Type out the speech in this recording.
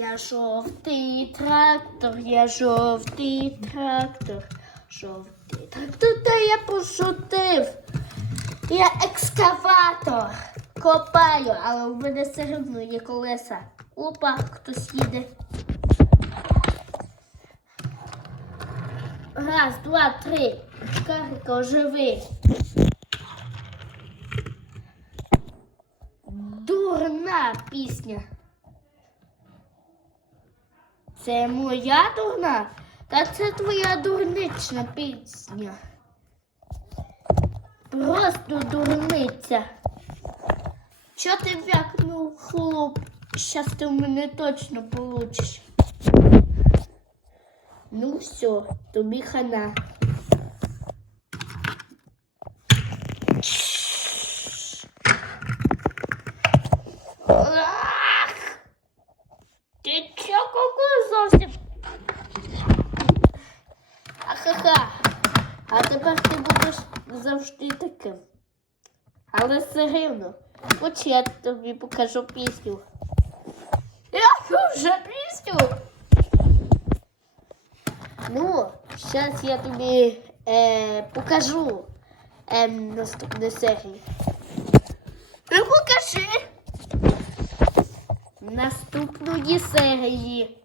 Я жовтий трактор, я жовтий трактор, жовтий трактор, та я пошутив. Я екскаватор. Копаю, але в мене все одно є колеса. Опа, хтось їде. Раз, два, три. Карика, оживи. Дурна пісня. Це моя дурна? Та це твоя дурнична пісня. Просто дурниця. Що ти вякнув, хлоп? Щас ти в мене точно получиш. Ну все, тобі хана. Ти чо куку зовсім? Ахаха. А тепер ти будеш завжди таким. Але все рівно. Хоч я тобі покажу пісню. Яку вже пісню? Ну, зараз я тобі е, покажу е, наступну серію. Ну покажи. Наступної серії.